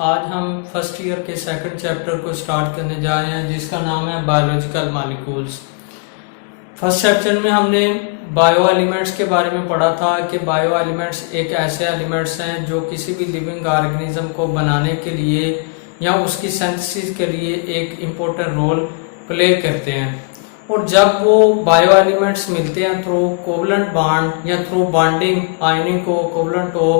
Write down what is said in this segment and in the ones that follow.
आज हम first year के सेकंड चैप्टर को स्टार्ट करने जा रहे हैं जिसका नाम है बायोलॉजिकल मॉलिक्यूल्स। फर्स्ट चैप्टर में हमने बायो एलिमेंट्स के बारे में पढ़ा था कि बायो एलिमेंट्स एक ऐसे एलिमेंट्स हैं जो किसी भी लिविंग ऑर्गेनिज्म को बनाने के लिए या उसकी सिंथेसिस के लिए एक इम्पोर्टेंट रोल प्ले करते हैं। और जब वो बायो एलिमेंट्स मिलते हैं थ्रू कोवलेंट बॉन्ड या थ्रू बॉन्डिंग आयनिक हो, कोवलेंट हो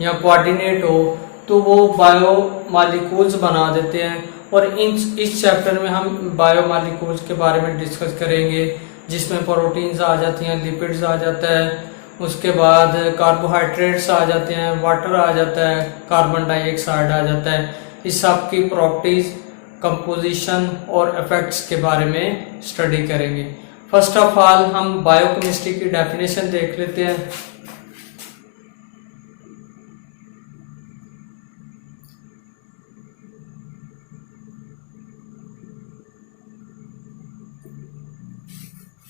या कोऑर्डिनेट हो, तो वो बायो मॉलिक्यूल्स बना देते हैं। और इस चैप्टर में हम बायो मॉलिक्यूल्स के बारे में डिस्कस करेंगे जिसमें प्रोटीन्स आ जाती हैं, लिपिड्स आ जाता है, उसके बाद कार्बोहाइड्रेट्स आ जाते हैं, वाटर आ जाता है, कार्बन डाइऑक्साइड आ जाता है। इस सब की प्रॉपर्टीज, कंपोजिशन और इफेक्ट्स के बारे में स्टडी करेंगे। फर्स्ट ऑफ ऑल हम बायोकेमिस्ट्री की डेफिनेशन देख लेते हैं।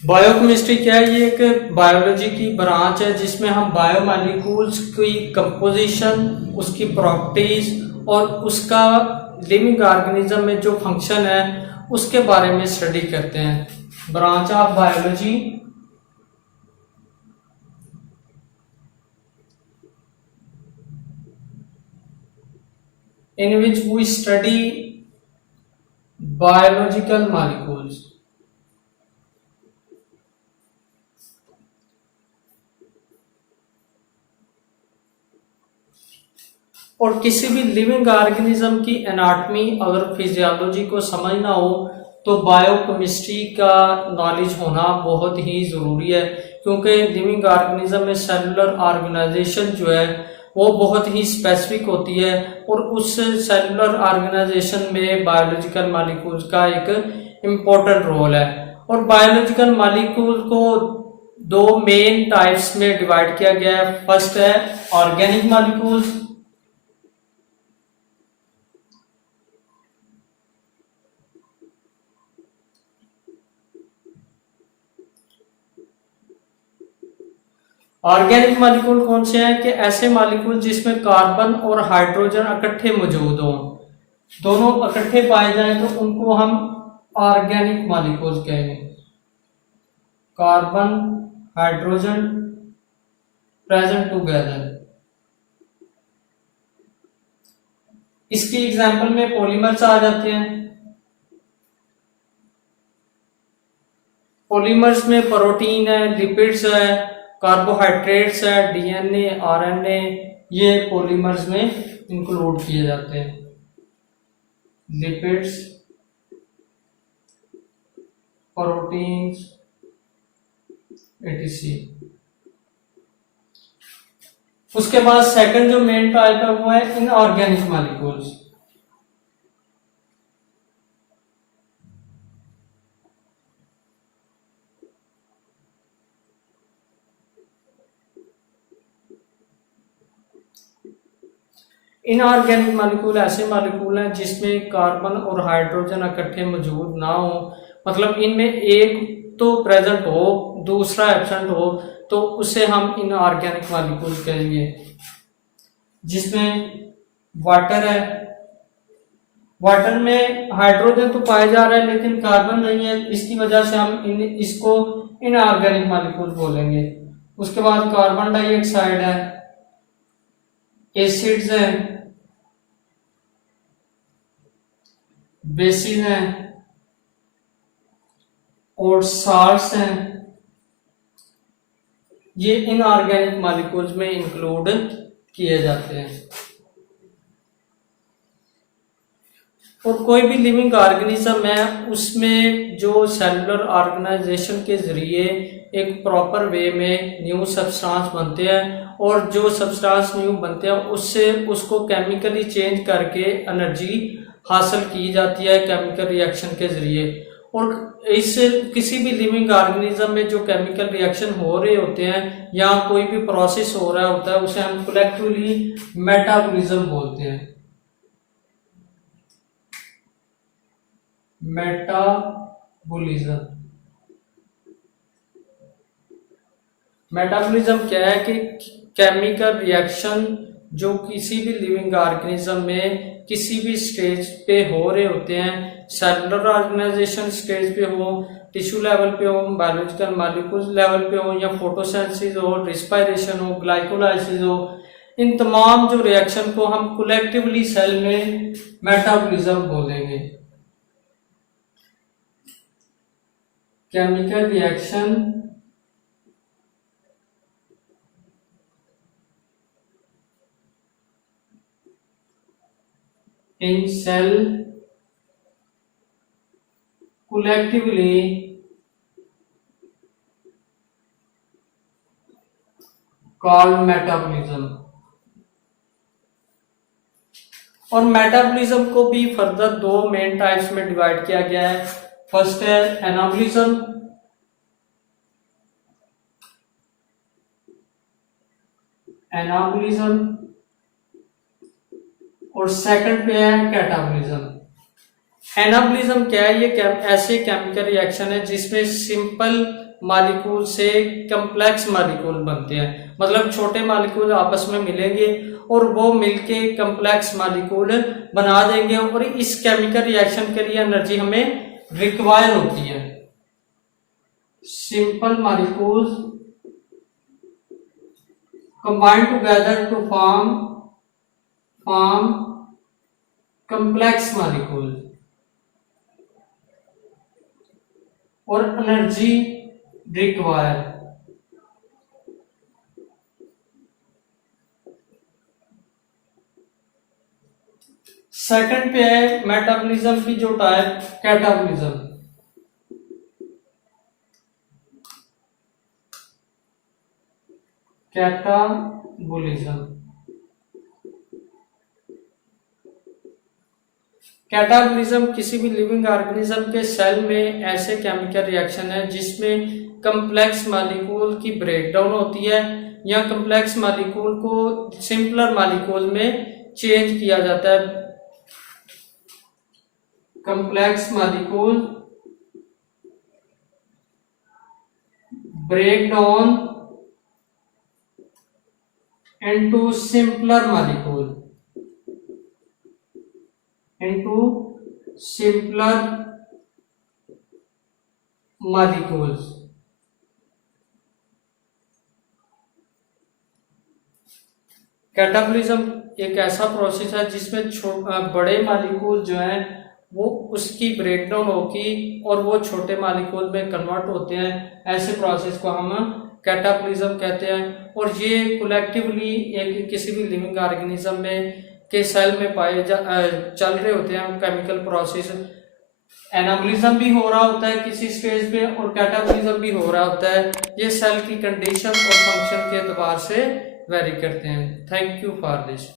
बायोकेमिस्ट्री क्या है? ये एक बायोलॉजी की ब्रांच है जिसमें हम बायोमॉलिक्यूल्स की कंपोजिशन, उसकी प्रॉपर्टीज और उसका लिविंग ऑर्गेनिज्म में जो फंक्शन है उसके बारे में स्टडी करते हैं। Branch of biology in which we study biological molecules। और किसी भी लिविंग ऑर्गेनिज्म की एनाटॉमी अगर फिजियोलॉजी को समझना हो तो बायोकेमिस्ट्री का नॉलेज होना बहुत ही ज़रूरी है, क्योंकि लिविंग ऑर्गेनिज्म में सेलुलर ऑर्गेनाइजेशन जो है वो बहुत ही स्पेसिफिक होती है और उस सेलुलर ऑर्गेनाइजेशन में बायोलॉजिकल मॉलिक्यूल्स का एक इम्पोर्टेंट रोल है। और बायोलॉजिकल मॉलिक्यूल को दो मेन टाइप्स में डिवाइड किया गया है। फर्स्ट है ऑर्गेनिक मॉलिक्यूल्स, ऑर्गेनिक मॉलिक्यूल कौन से हैं? कि ऐसे मॉलिक्यूल जिसमें कार्बन और हाइड्रोजन इकट्ठे मौजूद हों, दोनों इकट्ठे पाए जाएं तो उनको हम ऑर्गेनिक मॉलिक्यूल्स कहेंगे। Carbon hydrogen present together. इसकी एग्जांपल में पॉलीमर्स आ जाते हैं। पॉलीमर्स में प्रोटीन है, लिपिड्स है, कार्बोहाइड्रेट्स है, डीएनए, आरएनए, ये पॉलीमर्स में इंक्लूड किए जाते हैं। Lipids, proteins, etc. उसके बाद सेकंड जो मेन टाइप है वो है इनऑर्गेनिक मॉलिक्यूल्स। इनऑर्गेनिक मॉलिक्यूल ऐसे मॉलिक्यूल हैं जिसमें कार्बन और हाइड्रोजन इकट्ठे मौजूद ना हो, मतलब इनमें एक तो प्रेजेंट हो दूसरा एब्सेंट हो, तो उसे हम इनऑर्गेनिक मॉलिक्यूल कहेंगे। जिसमें वाटर है, वाटर में हाइड्रोजन तो पाया जा रहा है लेकिन कार्बन नहीं है, इसकी वजह से हम इसको इनऑर्गेनिक मॉलिक्यूल बोलेंगे। उसके बाद कार्बन डाइऑक्साइड है, एसिड्स हैं, बेसिस हैं और साल्ट्स हैं, ये इनऑर्गेनिक मॉलिक्यूल्स में इंक्लूड किए जाते हैं। और कोई भी लिविंग ऑर्गेनिज्म है उसमें जो सेलुलर ऑर्गेनाइजेशन के जरिए एक प्रॉपर वे में न्यू सब्सटेंस बनते हैं और जो सब्सटेंस न्यू बनते हैं उससे उसको केमिकली चेंज करके एनर्जी हासिल की जाती है केमिकल रिएक्शन के जरिए। और इस किसी भी लिविंग ऑर्गेनिज्म में जो केमिकल रिएक्शन हो रहे होते हैं या कोई भी प्रोसेस हो रहा होता है उसे हम कलेक्टिवली मेटाबॉलिज्म बोलते हैं। मेटाबॉलिज्म, मेटाबॉलिज्म क्या है? कि केमिकल रिएक्शन जो किसी भी लिविंग ऑर्गेनिज्म में किसी भी स्टेज पे हो रहे होते हैं, सेलुलर ऑर्गेनाइजेशन स्टेज पे हो, टिश्यू लेवल पे हो, बायोलॉजिकल मॉलिक्यूल्स लेवल पे हो, या फोटोसिंथेसिस हो, रिस्पायरेशन हो, ग्लाइकोलाइसिस हो, इन तमाम जो रिएक्शन को हम कलेक्टिवली सेल में मेटाबॉलिज्म बोलेंगे। Chemical reaction in cell collectively called metabolism। और मेटाबॉलिज्म को भी फर्दर दो मेन टाइप्स में डिवाइड किया गया है। फर्स्ट है एनाबॉलिज्म, और सेकंड पे है कैटाबॉलिज्म। एनाबॉलिज्म क्या है? ये ऐसे केमिकल रिएक्शन है जिसमें सिंपल मॉलिक्यूल से कॉम्प्लेक्स मॉलिक्यूल बनते हैं, मतलब छोटे मॉलिक्यूल आपस में मिलेंगे और वो मिलके कॉम्प्लेक्स मॉलिक्यूल बना देंगे, और इस केमिकल रिएक्शन के लिए एनर्जी हमें रिक्वायर होती है। Simple molecules combine together to form complex molecule, और एनर्जी रिक्वायर। सेकंड पे है मेटाबॉलिज्म की जो टाइप, कैटाबॉलिज्म। कैटाबॉलिज्म किसी भी लिविंग ऑर्गेनिज्म के सेल में ऐसे केमिकल रिएक्शन है जिसमें कॉम्प्लेक्स मॉलिक्यूल की ब्रेकडाउन होती है, या कॉम्प्लेक्स मॉलिक्यूल को सिंपलर मॉलिक्यूल में चेंज किया जाता है। Complex molecule breakdown into simpler molecule, molecules। Catabolism एक ऐसा प्रोसेस है जिसमें बड़े मॉलिक्यूल जो हैं वो उसकी ब्रेकडाउन होगी और वो छोटे मॉलिक्यूल में कन्वर्ट होते हैं। ऐसे प्रोसेस को हम कैटाबॉलिज्म कहते हैं, और ये कलेक्टिवली एक किसी भी लिविंग ऑर्गेनिज्म में के सेल में चल रहे होते हैं केमिकल प्रोसेस। एनाबॉलिज्म भी हो रहा होता है किसी स्टेज पे, और कैटाबॉलिज्म भी हो रहा होता है। ये सेल की कंडीशन और फंक्शन के एतबार से वेरी करते हैं। Thank you for this.